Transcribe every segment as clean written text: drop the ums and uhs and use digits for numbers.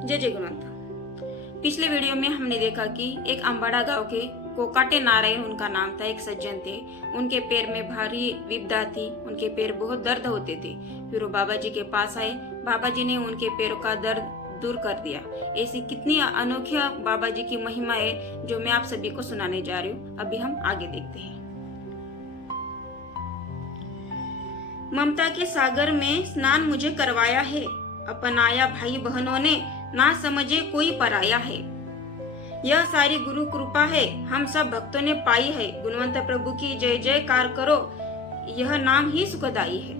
जय जय गुणवंत। पिछले वीडियो में हमने देखा कि एक अम्बाड़ा गांव के कोकाटे नारायण उनका नाम था, एक सज्जन थे। उनके पैर में भारी विपदा थी, उनके पैर बहुत दर्द होते थे। फिर वो बाबा जी के पास आए, बाबा जी ने उनके पैरों का दर्द दूर कर दिया। ऐसी कितनी अनोखी बाबा जी की महिमा है जो मैं आप सभी को सुनाने जा रही हूँ। अभी हम आगे देखते हैं। ममता के सागर में स्नान मुझे करवाया है, अपनाया भाई बहनों ने, ना समझे कोई पराया है। यह सारी गुरु कृपा है, हम सब भक्तों ने पाई है। गुणवंत प्रभु की जय जयकार करो, यह नाम ही सुखदाई है।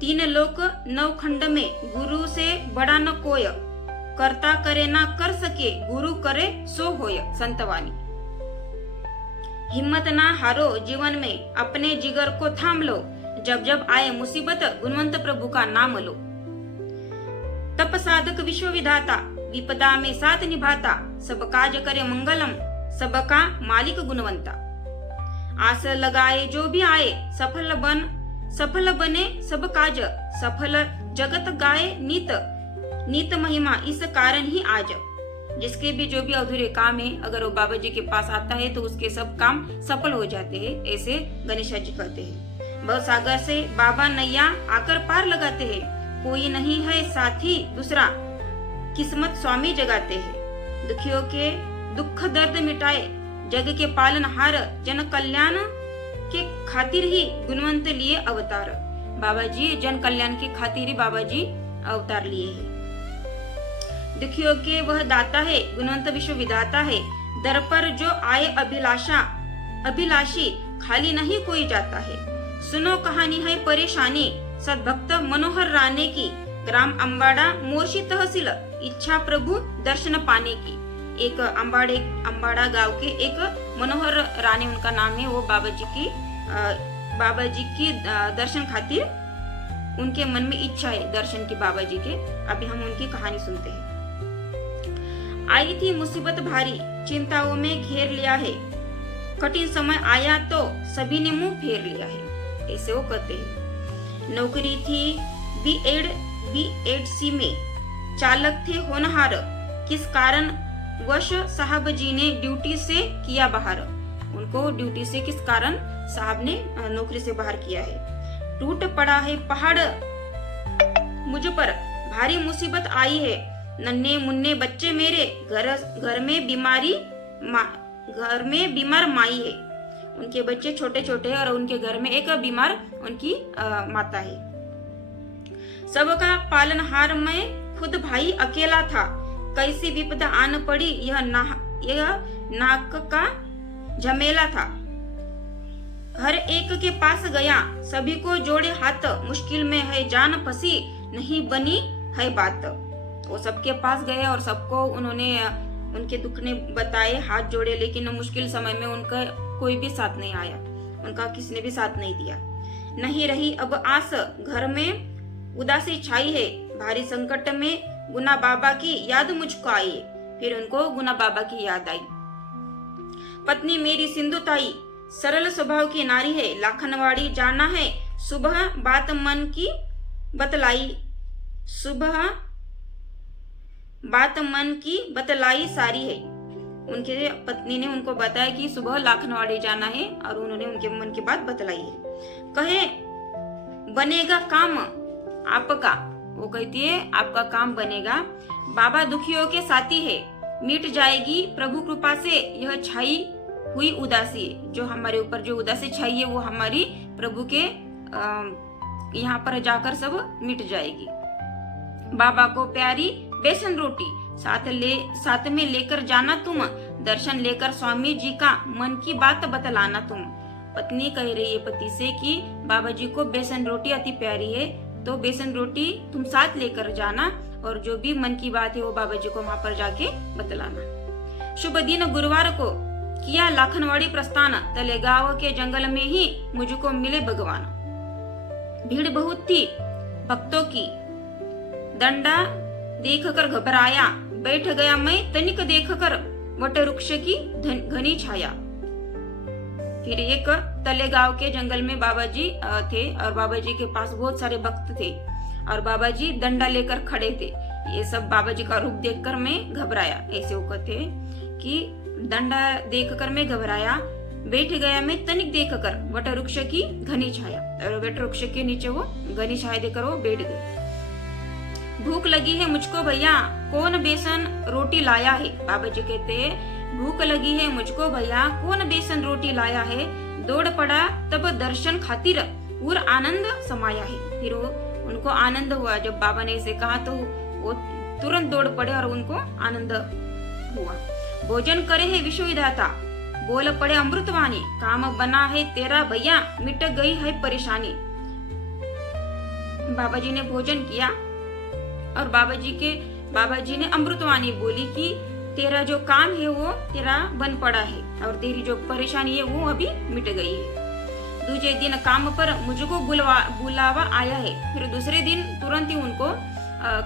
तीन लोक नौ खंड में, गुरु से बड़ा न कोय, करता करे ना कर सके, गुरु करे सो होय। संतवाणी। हिम्मत ना हारो जीवन में, अपने जिगर को थाम लो, जब जब आए मुसीबत गुणवंत प्रभु का नाम लो। तप साधक विश्व विधाता, विपदा में साथ निभाता, सब काज करे मंगलम, सबका मालिक गुणवंता। आस लगाए जो भी आए, सफल बने सब काज, सफल जगत गाए नीत, नीत महिमा इस कारण ही आज। जिसके भी जो भी अधूरे काम है, अगर वो बाबा जी के पास आता है तो उसके सब काम सफल हो जाते हैं, ऐसे गणेशा जी कहते हैं। भव सागर से बाबा नैया आकर पार लगाते हैं, कोई नहीं है साथी दूसरा, किस्मत स्वामी जगाते हैं। दुखियों के दुख दर्द मिटाए, जग के पालनहार, जन कल्याण के खातिर ही गुणवंत लिए अवतार। बाबा जी जन कल्याण के खातिर ही बाबा जी अवतार लिए हैं। दुखियों के वह दाता है, गुणवंत विश्व विधाता है। दर पर जो आए अभिलाषी, खाली नहीं कोई जाता है। सुनो कहानी है परेशानी, सद्भक्त मनोहर राणे की, ग्राम अम्बाड़ा मोर्शी तहसील, इच्छा प्रभु दर्शन पाने की। एक अम्बाड़ा गांव के एक मनोहर राणे उनका नाम है, वो बाबा जी की दर्शन खातिर उनके मन में इच्छा है दर्शन की बाबा जी के। अभी हम उनकी कहानी सुनते हैं। आई थी मुसीबत भारी, चिंताओं में घेर लिया है, कठिन समय आया तो सभी ने मुंह फेर लिया है, ऐसे वो कहते हैं। नौकरी थी BEdC में, चालक थे होनहार, किस कारण वश साहब जी ने ड्यूटी से किया बाहर। उनको ड्यूटी से किस कारण साहब ने नौकरी से बाहर किया है। टूट पड़ा है पहाड़ मुझ पर, भारी मुसीबत आई है, नन्हे मुन्ने बच्चे मेरे, घर में बीमार माई है। उनके बच्चे छोटे छोटे हैं और उनके घर में एक बीमार उनकी माता है। सबका पालनहार मैं खुद भाई अकेला था, कैसी विपदा आन पड़ी, यह नाक का झमेला था। हर एक के पास गया, सभी को जोड़े हाथ, मुश्किल में है जान फंसी, नहीं बनी है बात। वो सबके पास गए और सबको उन्होंने उनके दुख ने बताए, हाथ जोड़े, लेकिन मुश्किल समय में उनका कोई भी साथ नहीं आया, उनका किसी ने भी साथ नहीं दिया। नहीं रही अब आस, घर में उदासी छाई है, भारी संकट में गुना बाबा की याद मुझको आई। फिर उनको गुना बाबा की याद आई। पत्नी मेरी सिंधु ताई, सरल स्वभाव की नारी है, लाखनवाड़ी जाना है, सुबह बात मन की बतलाई, सुबह बात मन की बतलाई सारी है। उनके पत्नी ने उनको बताया कि सुबह लाखनवाड़ी जाना है और उन्होंने उनके मन की बात बतलाई है। कहे बनेगा काम आपका, वो कहती है आपका काम बनेगा। बाबा दुखियों के साथी है, मिट जाएगी प्रभु कृपा से यह छाई हुई उदासी। जो हमारे ऊपर जो उदासी छाई है वो हमारी प्रभु के यहाँ पर जाकर सब मिट जाएगी। बाबा को प्यारी बेसन रोटी, साथ में लेकर जाना तुम, दर्शन लेकर स्वामी जी का मन की बात बतलाना तुम। पत्नी कह रही है पति से कि बाबा जी को बेसन रोटी अति प्यारी है, तो बेसन रोटी तुम साथ लेकर जाना और जो भी मन की बात है वो बाबा जी को वहां पर जाके बतलाना। शुभ दिन गुरुवार को किया लाखनवाड़ी प्रस्थान, तलेगांव के जंगल में ही मुझको मिले भगवान। भीड़ बहुत थी भक्तों की, दंडा देखकर घबराया, बैठ गया मैं तनिक देखकर वट वृक्ष की घनी छाया। फिर एक तलेगांव के जंगल में बाबा जी थे और बाबा जी के पास बहुत सारे भक्त थे और बाबा जी डंडा लेकर खड़े थे। ये सब बाबा जी का रूप देखकर मैं घबराया, ऐसे वो कहते हैं कि डंडा देखकर मैं घबराया, बैठ गया मैं तनिक देखकर वट वृक्ष की घनी छाया, और वट वृक्ष के नीचे वो घनी छाया देकर वो बैठ गए। भूख लगी है मुझको भैया, कौन बेसन रोटी लाया है। बाबा जी कहते हैं भूख लगी है मुझको भैया, कौन बेसन रोटी लाया है। दौड़ पड़ा तब दर्शन खातिर और आनंद समाया है। फिर वो उनको आनंद हुआ, जब बाबा ने इसे कहा तो वो तुरंत दौड़ पड़े और उनको आनंद हुआ। भोजन करे है विश्वविधाता, बोल पड़े अमृतवाणी, काम बना है तेरा भैया, मिट गई है परेशानी। बाबा जी ने भोजन किया और बाबा जी ने अमृतवाणी बोली कि तेरा जो काम है वो तेरा बन पड़ा है और तेरी जो परेशानी है वो अभी मिट गई है। दूसरे दिन काम पर मुझको बुलावा आया है। फिर दूसरे दिन तुरंत ही उनको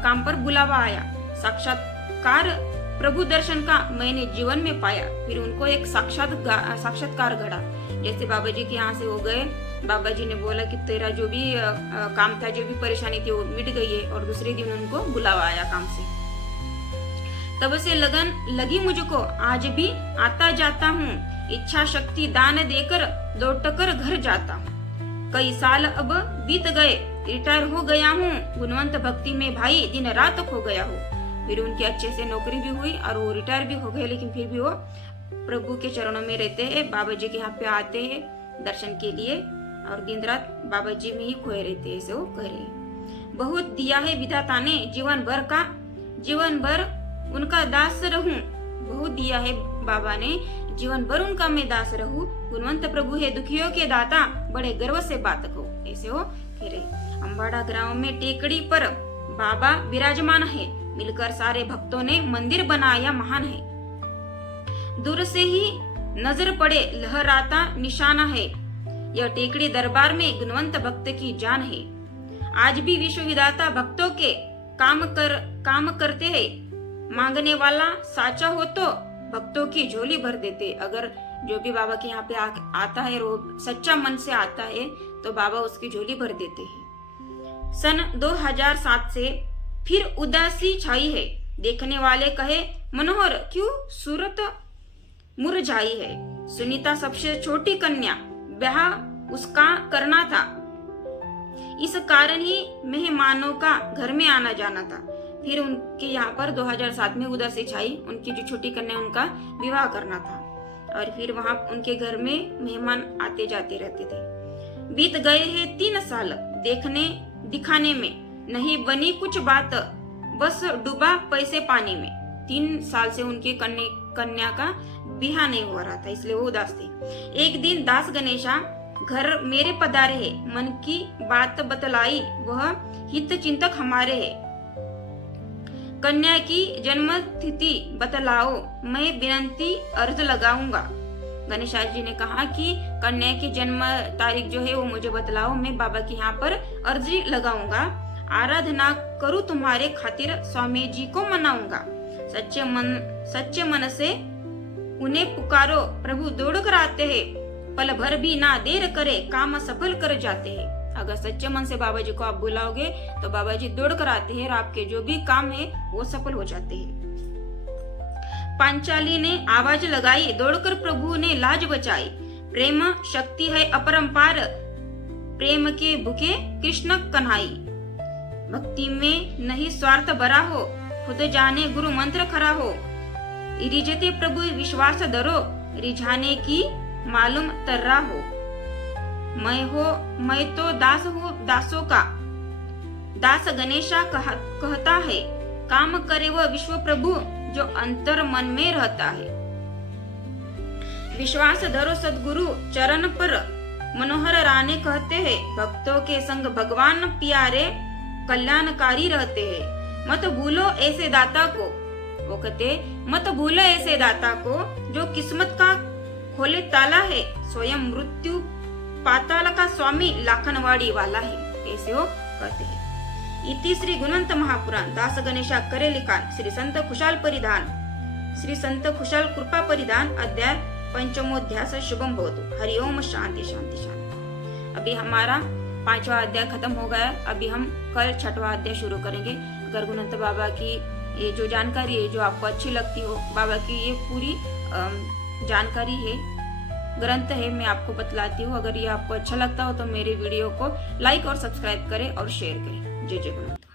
काम पर बुलावा आया। साक्षात्कार प्रभु दर्शन का मैंने जीवन में पाया। फिर उनको एक साक्षात्कार घड़ा। जैसे बाबा जी के यहाँ से हो गए, बाबा जी ने बोला कि तेरा जो भी काम था, जो भी परेशानी थी वो मिट गई है, और दूसरे दिन उनको बुलावा आया काम से। तब से लगन लगी मुझको, आज भी आता जाता हूँ, इच्छा शक्ति दान देकर दौड़कर घर जाता हूँ। कई साल अब बीत गए, रिटायर हो गया हूँ, गुणवंत भक्ति में भाई दिन रात खो गया हूँ। फिर उनकी अच्छे से नौकरी भी हुई और वो रिटायर भी हो गए, लेकिन फिर भी वो प्रभु के चरणों में रहते हैं। बाबा जी के यहाँ पे आते हैं दर्शन के लिए और दिन रात बाबा जी में ही खोए रहते हैं, ऐसे वो कह रहे हैं। बहुत दिया है विधाता ने जीवन भर का, जीवन भर उनका दास रहूं। बहुत दिया है बाबा ने, जीवन भर उनका मैं दास रहूं। गुणवंत प्रभु है दुखियों के दाता, बड़े गर्व से बात को, ऐसे वो कह रहे। अम्बाड़ा ग्राम में टेकड़ी पर बाबा विराजमान है, मिलकर सारे भक्तों ने मंदिर बनाया महान है। दूर से ही नजर पड़े लहराता निशाना है, यह टेकड़ी दरबार में गुणवंत भक्त की जान है। आज भी विश्वविधाता भक्तों के काम करते हैं। मांगने वाला साचा हो तो भक्तों की झोली भर देते। अगर जो भी बाबा के यहाँ पे आता है वो सच्चा मन से आता है तो बाबा उसकी झोली भर देते हैं। सन 2007 से फिर उदासी छाई है, देखने वाले कहे मनोहर क्यों सूरत मुरझाई है। सुनीता सबसे छोटी कन्या, ब्याह उसका करना था, इस कारण ही मेहमानों का घर में आना जाना था। फिर उनके यहाँ पर 2007 में उदासी छाई, उनकी जो छोटी कन्या उनका विवाह करना था और फिर वहां उनके घर में मेहमान आते जाते रहते थे। बीत गए हैं 3 साल देखने दिखाने में, नहीं बनी कुछ बात, बस डूबा पैसे पानी में। 3 साल से उनके कन्या का बिहा नहीं हो रहा था, इसलिए वो उदास थे। एक दिन दास गणेशा घर मेरे पधारे है, मन की बात बतलाई, वह हित चिंतक हमारे है। कन्या की जन्म तिथि बतलाओ, मैं विनंती अर्ज लगाऊंगा। गणेशा जी ने कहा कि कन्या की जन्म तारीख जो है वो मुझे बतलाओ, मैं बाबा के यहाँ पर अर्जी लगाऊंगा। आराधना करूँ तुम्हारे खातिर, स्वामी जी को मनाऊंगा। सच्चे मन से उन्हें पुकारो, प्रभु दौड़ कर आते हैं, पल भर भी ना देर करे, काम सफल कर जाते हैं। अगर सच्चे मन से बाबा जी को आप बुलाओगे तो बाबा जी दौड़ कर आते हैं और आपके जो भी काम है वो सफल हो जाते हैं। पांचाली ने आवाज लगाई, दौड़कर प्रभु ने लाज बचाई। प्रेम शक्ति है अपरंपार, प्रेम के भूखे कृष्ण कन्हाई। भक्ति में नहीं स्वार्थ भरा हो, खुद जाने गुरु मंत्र खरा हो। रिझते प्रभु विश्वास धरो, रिझाने की मालूम तर्रा हो। मैं तो दास हूँ दासों का, दास गणेशा कहता है। काम करे वह विश्व प्रभु, जो अंतर मन में रहता है। विश्वास धरो सदगुरु चरण पर, मनोहर राणे कहते हैं। भक्तों के संग भगवान प्यारे, कल्याणकारी रहते हैं। मत भूलो ऐसे दाता को, वो कहते मत भूलो ऐसे दाता को, जो किस्मत का खोले ताला है। स्वयं मृत्यु पाताल का स्वामी, लाखनवाड़ी वाला है, ऐसे वो कहते हैं। इति श्री गुणवंत महापुराण दास गणेशा करे लिखान श्री संत खुशाल परिधान, श्री संत खुशाल कृपा परिधान, अध्याय 5मोध्यास शुभम भवतु। हरिओम शांति शांति शांति। अभी हमारा 5वां अध्याय खत्म हो गया, अभी हम कल 6वां अध्याय शुरू करेंगे। अगर गुणवंत बाबा की ये जो जानकारी है जो आपको अच्छी लगती हो, बाबा की ये पूरी जानकारी है, ग्रंथ है, मैं आपको बतलाती हूँ। अगर ये आपको अच्छा लगता हो तो मेरे वीडियो को लाइक और सब्सक्राइब करें और शेयर करें। जय जय गुणवंत।